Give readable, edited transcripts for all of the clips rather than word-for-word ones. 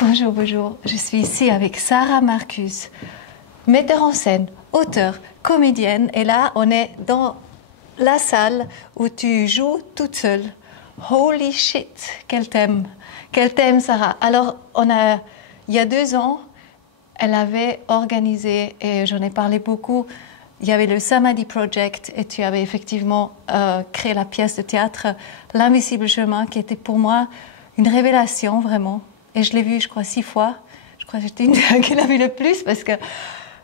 Bonjour, bonjour. Je suis ici avec Sarah Marcus, metteur en scène, auteure, comédienne. Et là, on est dans la salle où tu joues toute seule. Holy shit, quel thème! Quel thème, Sarah! Alors, il y a 2 ans, elle avait organisé, et j'en ai parlé beaucoup, il y avait le Samadhi Project et tu avais effectivement créé la pièce de théâtre L'Invisible Chemin qui était pour moi une révélation vraiment. Et je l'ai vue, je crois, 6 fois. Je crois que j'étais une qui l'a vu le plus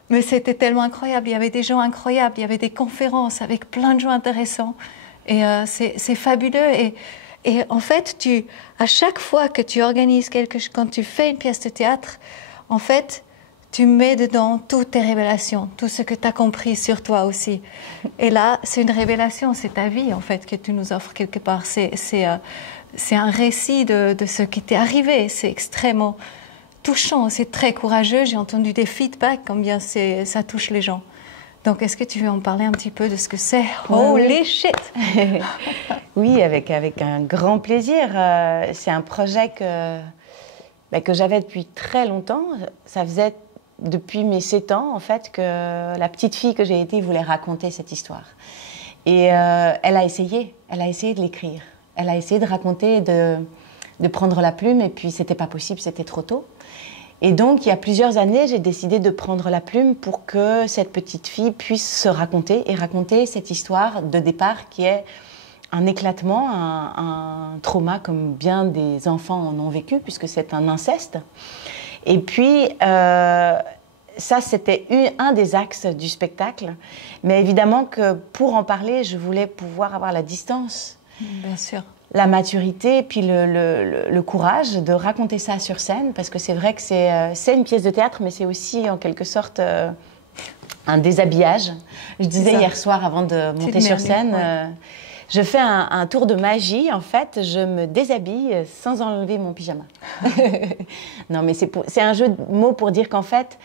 mais c'était tellement incroyable. Il y avait des gens incroyables, il y avait des conférences avec plein de gens intéressants. Et c'est fabuleux. Et en fait, à chaque fois que tu organises quelque chose, quand tu fais une pièce de théâtre, en fait, tu mets dedans toutes tes révélations, tout ce que tu as compris sur toi aussi. Et là, c'est une révélation, c'est ta vie en fait que tu nous offres quelque part. C'est un récit de ce qui t'est arrivé. C'est extrêmement touchant, c'est très courageux. J'ai entendu des feedbacks, combien ça touche les gens. Donc, est-ce que tu veux en parler un petit peu de ce que c'est? Holy shit! Oui, avec un grand plaisir. C'est un projet que j'avais depuis très longtemps. Ça faisait depuis mes 7 ans, en fait, que la petite fille que j'ai été voulait raconter cette histoire. Et elle a essayé de l'écrire. Elle a essayé de raconter, de prendre la plume, et puis c'était pas possible, c'était trop tôt. Et donc, il y a plusieurs années, j'ai décidé de prendre la plume pour que cette petite fille puisse se raconter et raconter cette histoire de départ qui est un éclatement, un trauma comme bien des enfants en ont vécu, puisque c'est un inceste. Et puis, ça, c'était un des axes du spectacle. Mais évidemment que pour en parler, je voulais pouvoir avoir la distance. Bien sûr. La maturité, puis le courage de raconter ça sur scène, parce que c'est vrai que c'est une pièce de théâtre, mais c'est aussi en quelque sorte un déshabillage. Je disais hier soir, avant de monter sur scène, je fais un tour de magie, en fait, je me déshabille sans enlever mon pyjama. Non, mais c'est un jeu de mots pour dire qu'en fait,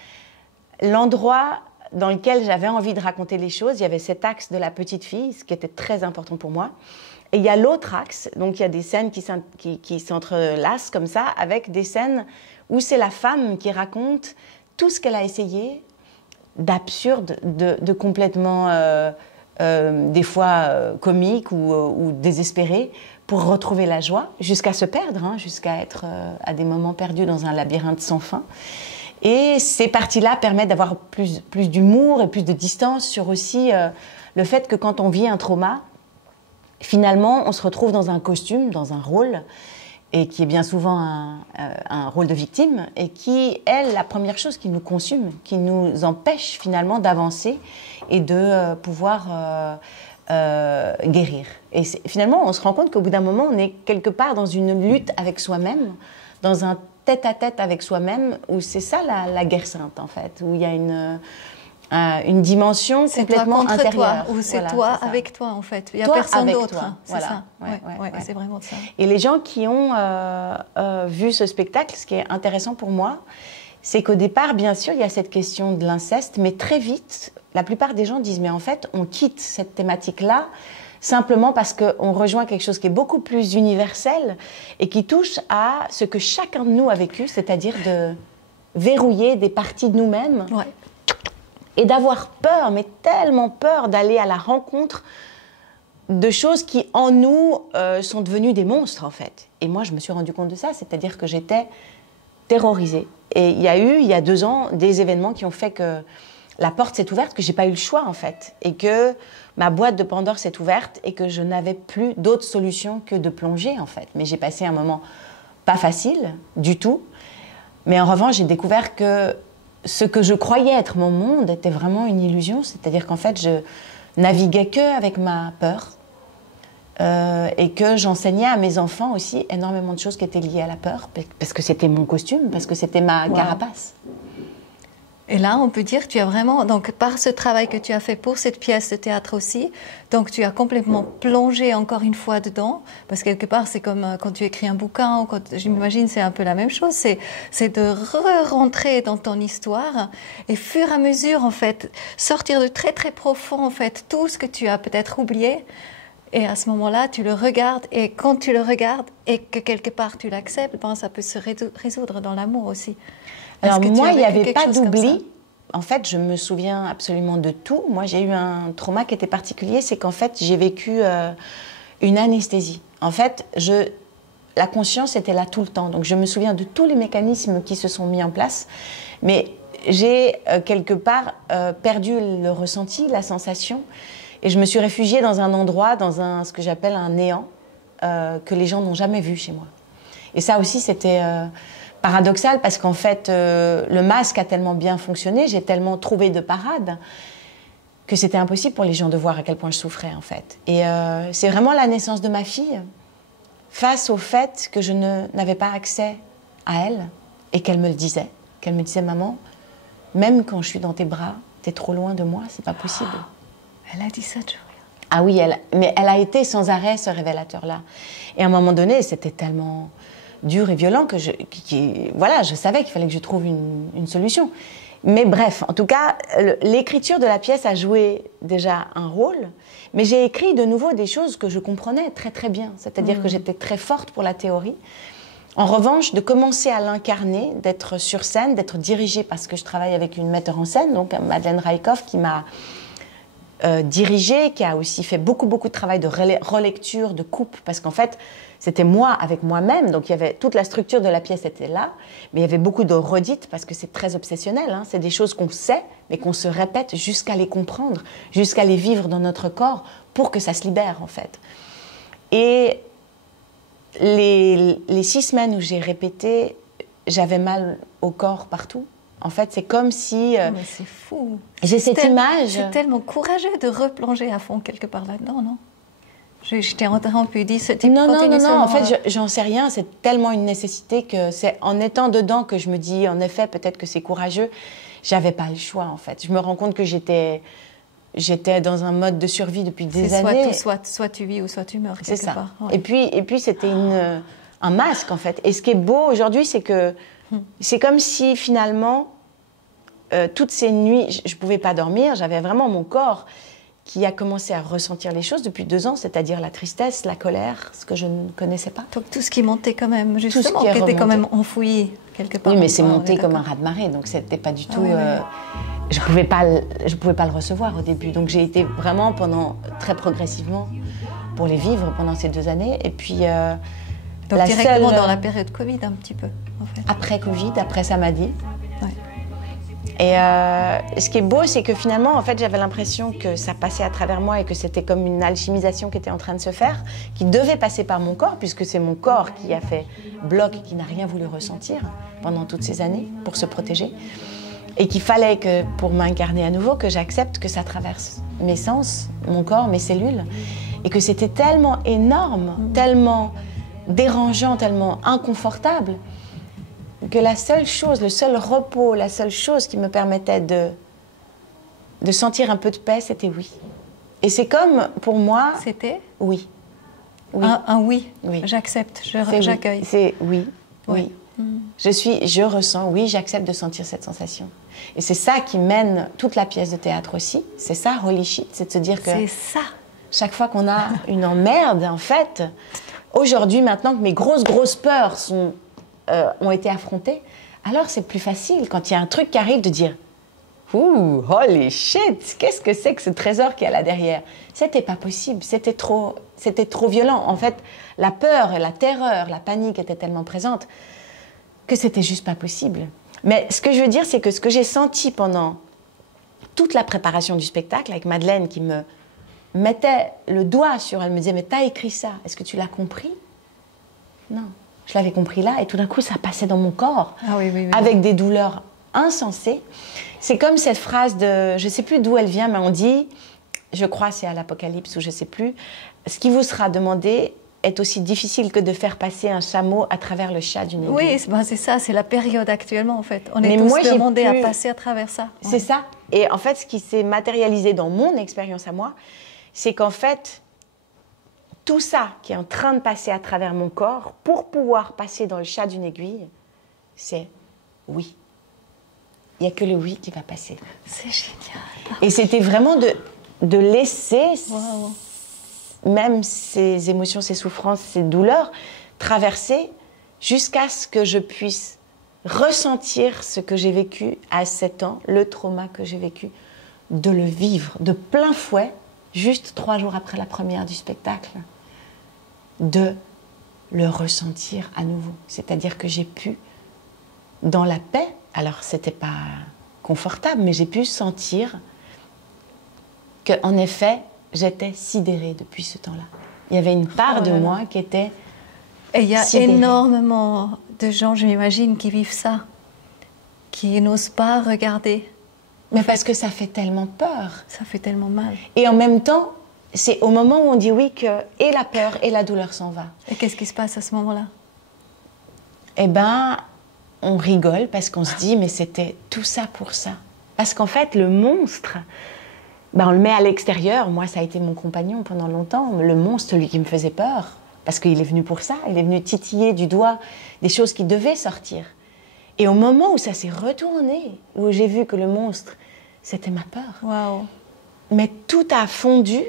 l'endroit dans lequel j'avais envie de raconter les choses, il y avait cet axe de la petite fille, ce qui était très important pour moi. Et il y a l'autre axe, donc il y a des scènes qui s'entrelacent comme ça, avec des scènes où c'est la femme qui raconte tout ce qu'elle a essayé d'absurde, de complètement, des fois comique ou désespéré, pour retrouver la joie, jusqu'à se perdre, jusqu'à être à des moments perdus dans un labyrinthe sans fin. Et ces parties-là permettent d'avoir plus d'humour et plus de distance sur aussi le fait que quand on vit un trauma, finalement, on se retrouve dans un costume, dans un rôle, et qui est bien souvent un rôle de victime, et qui est la première chose qui nous consume, qui nous empêche finalement d'avancer et de pouvoir guérir. Et finalement, on se rend compte qu'au bout d'un moment, on est quelque part dans une lutte avec soi-même, dans un tête-à-tête avec soi-même, où c'est ça la guerre sainte, en fait, où il y a une dimension complètement intérieure. C'est toi contre toi, ou c'est toi avec toi, en fait. Il n'y a personne d'autre. C'est ça. Ouais, c'est vraiment ça. Et les gens qui ont vu ce spectacle, ce qui est intéressant pour moi, c'est qu'au départ, bien sûr, il y a cette question de l'inceste, mais très vite, la plupart des gens disent, mais en fait, on quitte cette thématique-là simplement parce qu'on rejoint quelque chose qui est beaucoup plus universel et qui touche à ce que chacun de nous a vécu, c'est-à-dire de verrouiller des parties de nous-mêmes. Ouais. Et d'avoir peur, mais tellement peur d'aller à la rencontre de choses qui, en nous, sont devenues des monstres, en fait. Et moi, je me suis rendu compte de ça, c'est-à-dire que j'étais terrorisée. Et il y a 2 ans, des événements qui ont fait que la porte s'est ouverte, que je n'ai pas eu le choix, en fait. Et que ma boîte de Pandore s'est ouverte et que je n'avais plus d'autre solution que de plonger, en fait. Mais j'ai passé un moment pas facile, du tout. Mais en revanche, j'ai découvert que ce que je croyais être mon monde était vraiment une illusion, c'est-à-dire qu'en fait, je naviguais que avec ma peur et que j'enseignais à mes enfants aussi énormément de choses qui étaient liées à la peur, parce que c'était mon costume, parce que c'était ma carapace. Et là, on peut dire que tu as vraiment, donc par ce travail que tu as fait pour cette pièce de théâtre aussi, donc tu as complètement plongé encore une fois dedans, parce que quelque part c'est comme quand tu écris un bouquin, ou quand, je m'imagine c'est un peu la même chose, c'est de re-rentrer dans ton histoire et fur et à mesure en fait sortir de très très profond en fait tout ce que tu as peut-être oublié Et à ce moment-là, tu le regardes, et quand tu le regardes et que quelque part tu l'acceptes, bon, ça peut se résoudre dans l'amour aussi. Alors moi, il n'y avait pas d'oubli. En fait, je me souviens absolument de tout. Moi, j'ai eu un trauma qui était particulier, c'est qu'en fait, j'ai vécu une anesthésie. En fait, la conscience était là tout le temps. Donc, je me souviens de tous les mécanismes qui se sont mis en place. Mais j'ai quelque part perdu le ressenti, la sensation. Et je me suis réfugiée dans un endroit, dans ce que j'appelle un néant, que les gens n'ont jamais vu chez moi. Et ça aussi, c'était paradoxal parce qu'en fait, le masque a tellement bien fonctionné, j'ai tellement trouvé de parade que c'était impossible pour les gens de voir à quel point je souffrais, en fait. Et c'est vraiment la naissance de ma fille face au fait que je n'avais pas accès à elle et qu'elle me le disait. Qu'elle me disait, maman, même quand je suis dans tes bras, t'es trop loin de moi, c'est pas possible. Elle a dit ça, Julia. Ah oui, mais elle a été sans arrêt ce révélateur-là. Et à un moment donné, c'était tellement dur et violent que voilà, je savais qu'il fallait que je trouve une solution. Mais bref, en tout cas, l'écriture de la pièce a joué déjà un rôle, mais j'ai écrit de nouveau des choses que je comprenais très très bien. C'est-à-dire que j'étais très forte pour la théorie. En revanche, de commencer à l'incarner, d'être sur scène, d'être dirigée, parce que je travaille avec une metteur en scène, donc Madeleine Raikoff, qui m'a dirigée, qui a aussi fait beaucoup de travail de relecture, de coupe, parce qu'en fait, c'était moi avec moi-même, donc il y avait toute la structure de la pièce était là, mais il y avait beaucoup de redites, parce que c'est très obsessionnel, hein, c'est des choses qu'on sait, mais qu'on se répète jusqu'à les comprendre, jusqu'à les vivre dans notre corps, pour que ça se libère, en fait. Et les 6 semaines où j'ai répété, j'avais mal au corps partout. En fait, c'est comme si... mais c'est fou. J'ai cette image... C'est tellement courageux de replonger à fond quelque part là-dedans, non? Je t'ai interrompu, dis ce type. Non, en fait, j'en sais rien. C'est tellement une nécessité que c'est en étant dedans que je me dis, en effet, peut-être que c'est courageux. J'avais pas le choix, en fait. Je me rends compte que j'étais dans un mode de survie depuis des années. Soit tu vis ou soit tu meurs, quelque c'est ça. part. Ouais. Et puis c'était un masque, en fait. Et ce qui est beau aujourd'hui, c'est que c'est comme si, finalement, toutes ces nuits, je ne pouvais pas dormir. J'avais vraiment mon corps qui a commencé à ressentir les choses depuis 2 ans, c'est-à-dire la tristesse, la colère, ce que je ne connaissais pas. Donc tout ce qui montait quand même, justement, qui était quand même enfoui quelque part. Oui, mais c'est monté comme un raz-de-marée, donc c'était pas du tout... Je pouvais pas le recevoir au début, donc j'ai été vraiment très progressivement pour les vivre pendant ces 2 années, et puis... donc directement dans la période Covid un petit peu, en fait. Après Covid, après Samadhi. Ouais. Et ce qui est beau, c'est que finalement, en fait, j'avais l'impression que ça passait à travers moi et que c'était comme une alchimisation qui était en train de se faire, qui devait passer par mon corps, puisque c'est mon corps qui a fait bloc, qui n'a rien voulu ressentir pendant toutes ces années pour se protéger. Et qu'il fallait que, pour m'incarner à nouveau, que j'accepte que ça traverse mes sens, mon corps, mes cellules. Et que c'était tellement énorme, tellement dérangeant, tellement inconfortable, que la seule chose, le seul repos, la seule chose qui me permettait de sentir un peu de paix, c'était oui. Et c'est comme, pour moi... C'était oui. Un oui. Oui. J'accepte, j'accueille. C'est oui, oui. Je ressens, oui, j'accepte de sentir cette sensation. Et c'est ça qui mène toute la pièce de théâtre aussi. C'est ça, holy shit, c'est de se dire que... C'est ça. Chaque fois qu'on a une emmerde, en fait, aujourd'hui, maintenant que mes grosses peurs ont été affrontées, alors c'est plus facile, quand il y a un truc qui arrive, de dire « Ouh, holy shit, qu'est-ce que c'est que ce trésor qu'il y a là derrière ?» C'était pas possible, c'était trop violent. En fait, la peur, la terreur, la panique étaient tellement présentes que c'était juste pas possible. Mais ce que je veux dire, c'est que ce que j'ai senti pendant toute la préparation du spectacle, avec Madeleine qui me mettait le doigt sur... Elle me disait « Mais t'as écrit ça, est-ce que tu l'as compris ?» Non. Je l'avais compris là, et tout d'un coup, ça passait dans mon corps, avec des douleurs insensées. C'est comme cette phrase de... Je ne sais plus d'où elle vient, mais on dit, je crois c'est à l'Apocalypse, ou je ne sais plus, « Ce qui vous sera demandé est aussi difficile que de faire passer un chameau à travers le chat d'une aiguille. » Oui, c'est ça, c'est la période actuellement, en fait. On est tous demandés à passer à travers ça. Ouais. C'est ça. Et en fait, ce qui s'est matérialisé dans mon expérience à moi, c'est qu'en fait... Tout ça qui est en train de passer à travers mon corps, pour pouvoir passer dans le chat d'une aiguille, c'est oui. Il n'y a que le oui qui va passer. C'est génial. Et c'était vraiment de laisser même ces émotions, ces souffrances, ces douleurs, traverser jusqu'à ce que je puisse ressentir ce que j'ai vécu à 7 ans, le trauma que j'ai vécu, de le vivre de plein fouet, juste 3 jours après la première du spectacle, de le ressentir à nouveau. C'est-à-dire que j'ai pu, dans la paix, alors c'était pas confortable, mais j'ai pu sentir qu'en effet, j'étais sidérée depuis ce temps-là. Il y avait une part de moi qui était et il y a sidérée. énormément de gens, je m'imagine, qui vivent ça, qui n'osent pas regarder. Mais parce que ça fait tellement peur. Ça fait tellement mal. Et en même temps, c'est au moment où on dit oui que et la peur et la douleur s'en va. Et qu'est-ce qui se passe à ce moment-là? Eh bien, on rigole parce qu'on se dit mais c'était tout ça pour ça. Parce qu'en fait, le monstre, ben on le met à l'extérieur. Moi, ça a été mon compagnon pendant longtemps. Le monstre, celui qui me faisait peur. Parce qu'il est venu pour ça. Il est venu titiller du doigt des choses qui devaient sortir. Et au moment où ça s'est retourné, où j'ai vu que le monstre, c'était ma peur. Waouh. Mais tout a fondu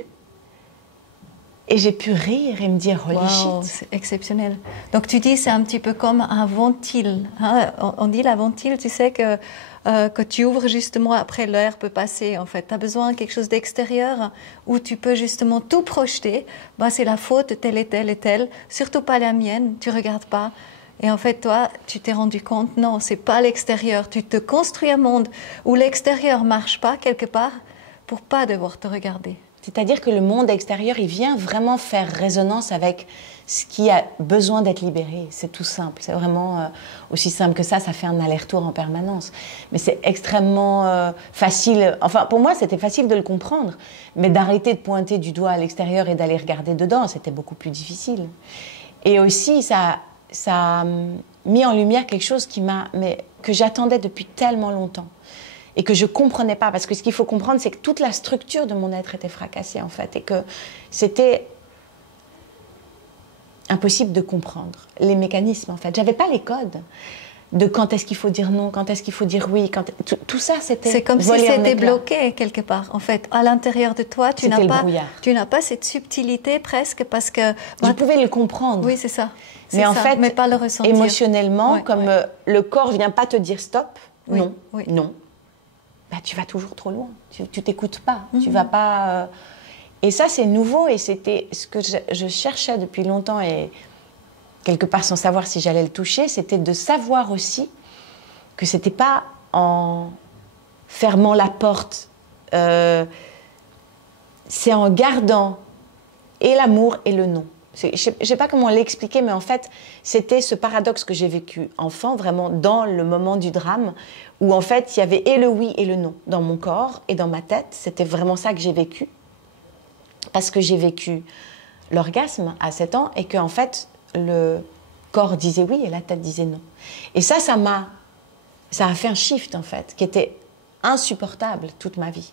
et j'ai pu rire et me dire holy Wow, shit. c'est exceptionnel. Donc tu dis c'est un petit peu comme un ventile. Hein? On dit la ventile, tu sais que tu ouvres justement après l'air peut passer en fait. Tu as besoin de quelque chose d'extérieur où tu peux justement tout projeter. Ben, c'est la faute de telle et telle et telle, surtout pas la mienne, tu regardes pas. Et en fait, toi, tu t'es rendu compte, non, c'est pas l'extérieur. Tu te construis un monde où l'extérieur marche pas quelque part pour pas devoir te regarder. C'est-à-dire que le monde extérieur, il vient vraiment faire résonance avec ce qui a besoin d'être libéré. C'est tout simple. C'est vraiment aussi simple que ça. Ça fait un aller-retour en permanence. Mais c'est extrêmement facile. Enfin, pour moi, c'était facile de le comprendre. Mais d'arrêter de pointer du doigt à l'extérieur et d'aller regarder dedans, c'était beaucoup plus difficile. Et aussi, ça a mis en lumière quelque chose que j'attendais depuis tellement longtemps et que je ne comprenais pas. Parce que ce qu'il faut comprendre, c'est que toute la structure de mon être était fracassée, en fait, et que c'était impossible de comprendre les mécanismes, en fait. Je n'avais pas les codes de quand est-ce qu'il faut dire non, quand est-ce qu'il faut dire oui. Tout ça, c'était c'est comme si volé en c'était éclats. bloqué quelque part. En fait, à l'intérieur de toi, tu n'as pas cette subtilité presque parce que... Je pouvais le comprendre. Oui, c'est ça. Mais en fait, mais pas le ressentir. émotionnellement, le corps ne vient pas te dire stop, non, oui. non, bah, tu vas toujours trop loin. Tu t'écoutes pas. Tu vas pas... Et ça, c'est nouveau et c'était ce que je cherchais depuis longtemps et quelque part sans savoir si j'allais le toucher, c'était de savoir aussi que c'était pas en fermant la porte, c'est en gardant et l'amour et le non. Je ne sais pas comment l'expliquer, mais en fait, c'était ce paradoxe que j'ai vécu enfant, vraiment dans le moment du drame, où en fait, il y avait et le oui et le non dans mon corps et dans ma tête. C'était vraiment ça que j'ai vécu. Parce que j'ai vécu l'orgasme à 7 ans et que en fait, le corps disait oui et la tête disait non. Et ça a fait un shift, en fait, qui était insupportable toute ma vie.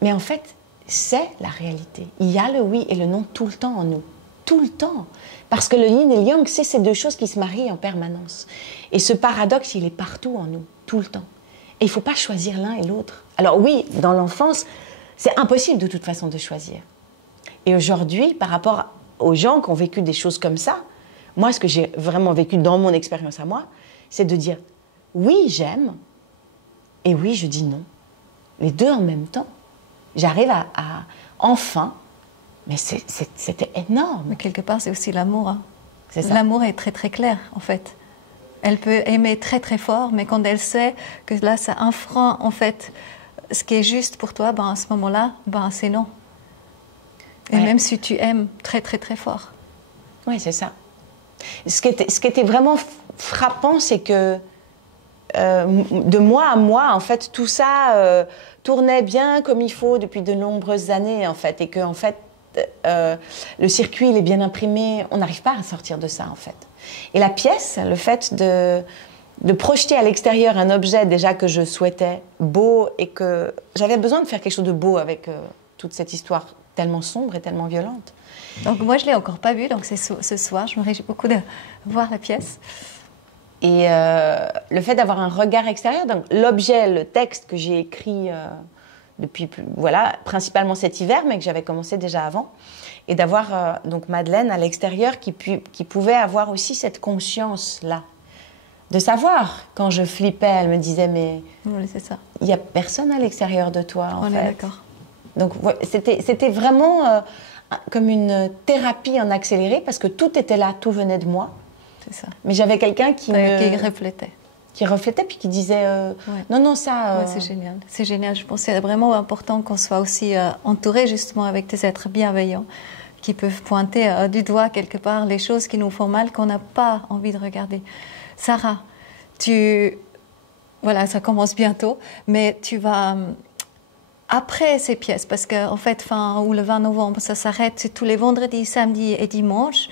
Mais en fait, c'est la réalité. Il y a le oui et le non tout le temps en nous. Tout le temps. Parce que le yin et le yang, c'est ces deux choses qui se marient en permanence. Et ce paradoxe, il est partout en nous, tout le temps. Et il ne faut pas choisir l'un et l'autre. Alors oui, dans l'enfance, c'est impossible de toute façon de choisir. Et aujourd'hui, par rapport aux gens qui ont vécu des choses comme ça, moi, ce que j'ai vraiment vécu dans mon expérience à moi, c'est de dire oui, j'aime, et oui, je dis non. Les deux en même temps. J'arrive à enfin... Mais c'était énorme. Mais quelque part, c'est aussi l'amour. Hein. C'est ça. L'amour est très très clair, en fait. Elle peut aimer très très fort, mais quand elle sait que là, ça enfreint, en fait, ce qui est juste pour toi, ben, à ce moment-là, ben, c'est non. Et même si tu aimes très très très fort. Oui, c'est ça. Ce qui était vraiment frappant, c'est que de mois à mois, en fait, tout ça tournait bien comme il faut depuis de nombreuses années, en fait, et que, en fait, le circuit, il est bien imprimé, on n'arrive pas à sortir de ça, en fait. Et la pièce, le fait de projeter à l'extérieur un objet déjà que je souhaitais beau et que j'avais besoin de faire quelque chose de beau avec toute cette histoire tellement sombre et tellement violente. Donc moi, je ne l'ai encore pas vue, donc c'est ce soir, je me réjouis beaucoup de voir la pièce. Et le fait d'avoir un regard extérieur, donc l'objet, le texte que j'ai écrit depuis, voilà, principalement cet hiver, mais que j'avais commencé déjà avant. Et d'avoir donc Madeleine à l'extérieur qui pouvait avoir aussi cette conscience-là. De savoir, quand je flippais, elle me disait, mais Oui, c'est ça. il n'y a personne à l'extérieur de toi, en fait. On est d'accord. Donc, c'était vraiment comme une thérapie en accéléré, parce que tout était là, tout venait de moi. C'est ça. Mais j'avais quelqu'un qui reflétait. Qui reflétait, puis qui disait Ouais. non, ça... Ouais, c'est génial. C'est génial. Je pense que c'est vraiment important qu'on soit aussi entouré justement avec des êtres bienveillants qui peuvent pointer du doigt quelque part les choses qui nous font mal, qu'on n'a pas envie de regarder. Sarah, voilà, ça commence bientôt, mais tu vas... Après ces pièces, parce qu'en fait, ou le 20 novembre, ça s'arrête, c'est tous les vendredis, samedis et dimanches.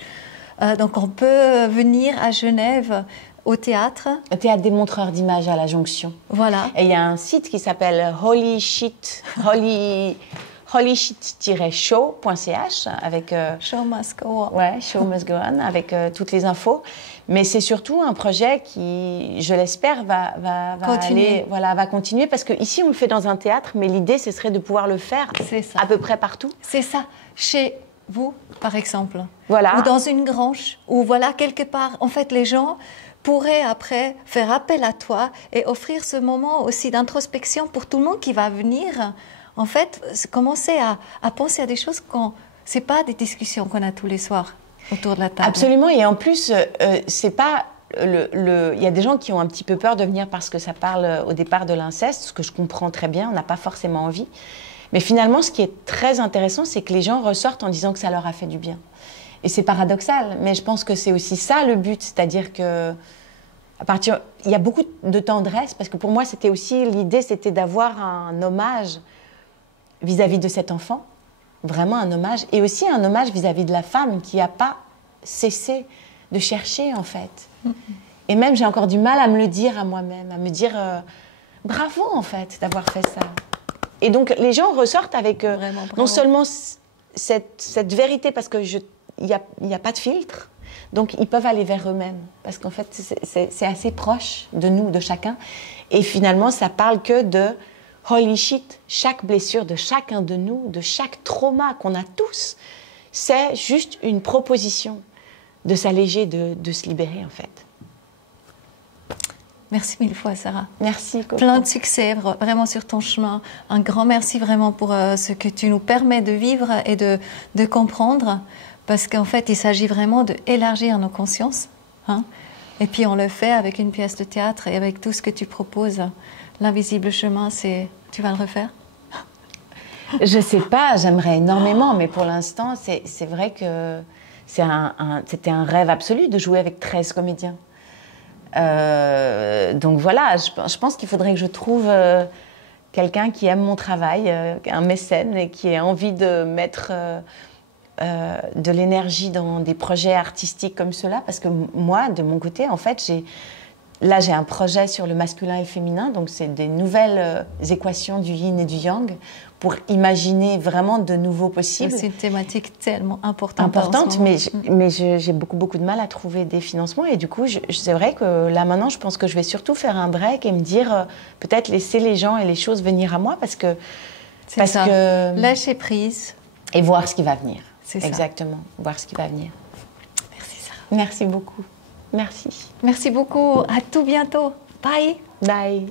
Donc on peut venir à Genève au théâtre. Au théâtre des montreurs d'images à la Jonction. Voilà. Et il y a un site qui s'appelle holyshit-show.ch avec... Show must go on. Ouais, Show must go on, avec toutes les infos. Mais c'est surtout un projet qui, je l'espère, va continuer. Parce qu'ici, on le fait dans un théâtre, mais l'idée, ce serait de pouvoir le faire à peu près partout. C'est ça. Chez vous, par exemple. Voilà. Ou dans une grange. Ou voilà, quelque part. En fait, les gens pourraient après faire appel à toi et offrir ce moment aussi d'introspection pour tout le monde qui va venir. En fait, commencer à penser à des choses c'est pas des discussions qu'on a tous les soirs autour de la table. Absolument, et en plus, c'est pas il y a des gens qui ont un petit peu peur de venir parce que ça parle au départ de l'inceste, ce que je comprends très bien, on n'a pas forcément envie. Mais finalement, ce qui est très intéressant, c'est que les gens ressortent en disant que ça leur a fait du bien. Et c'est paradoxal, mais je pense que c'est aussi ça le but, c'est-à-dire que il y a beaucoup de tendresse, parce que pour moi, l'idée, c'était d'avoir un hommage vis-à-vis de cet enfant, vraiment un hommage, et aussi un hommage vis-à-vis de la femme qui n'a pas cessé de chercher, en fait. Et même, j'ai encore du mal à me le dire à moi-même, à me dire bravo, en fait, d'avoir fait ça. Et donc, les gens ressortent avec non seulement cette vérité, parce qu'il n'y a pas de filtre, donc ils peuvent aller vers eux-mêmes, parce qu'en fait, c'est assez proche de nous, de chacun. Et finalement, ça parle que de holy shit, chaque blessure de chacun de nous, de chaque trauma qu'on a tous, c'est juste une proposition de s'alléger, de se libérer, en fait. Merci mille fois, Sarah. Merci, Coco. Plein de succès, vraiment sur ton chemin. Un grand merci vraiment pour ce que tu nous permets de vivre et de comprendre, parce qu'en fait, il s'agit vraiment d'élargir nos consciences. Hein. Et puis, on le fait avec une pièce de théâtre et avec tout ce que tu proposes. L'invisible chemin, tu vas le refaire? Je sais pas, j'aimerais énormément, mais pour l'instant, c'est vrai que c'était un rêve absolu de jouer avec 13 comédiens. Donc voilà, je pense qu'il faudrait que je trouve quelqu'un qui aime mon travail, un mécène, et qui ait envie de mettre de l'énergie dans des projets artistiques comme ceux-là, parce que moi, de mon côté, en fait, j'ai un projet sur le masculin et le féminin, donc c'est des nouvelles équations du yin et du yang pour imaginer vraiment de nouveaux possibles. C'est une thématique tellement importante. Mais j'ai beaucoup de mal à trouver des financements, et du coup, c'est vrai que là maintenant, je pense que je vais surtout faire un break et me dire peut-être laisser les gens et les choses venir à moi, parce que lâcher prise et voir ce qui va venir. C'est exactement, voir ce qui va venir. Merci, Sarah. Merci beaucoup. Merci. Merci beaucoup. À tout bientôt. Bye. Bye.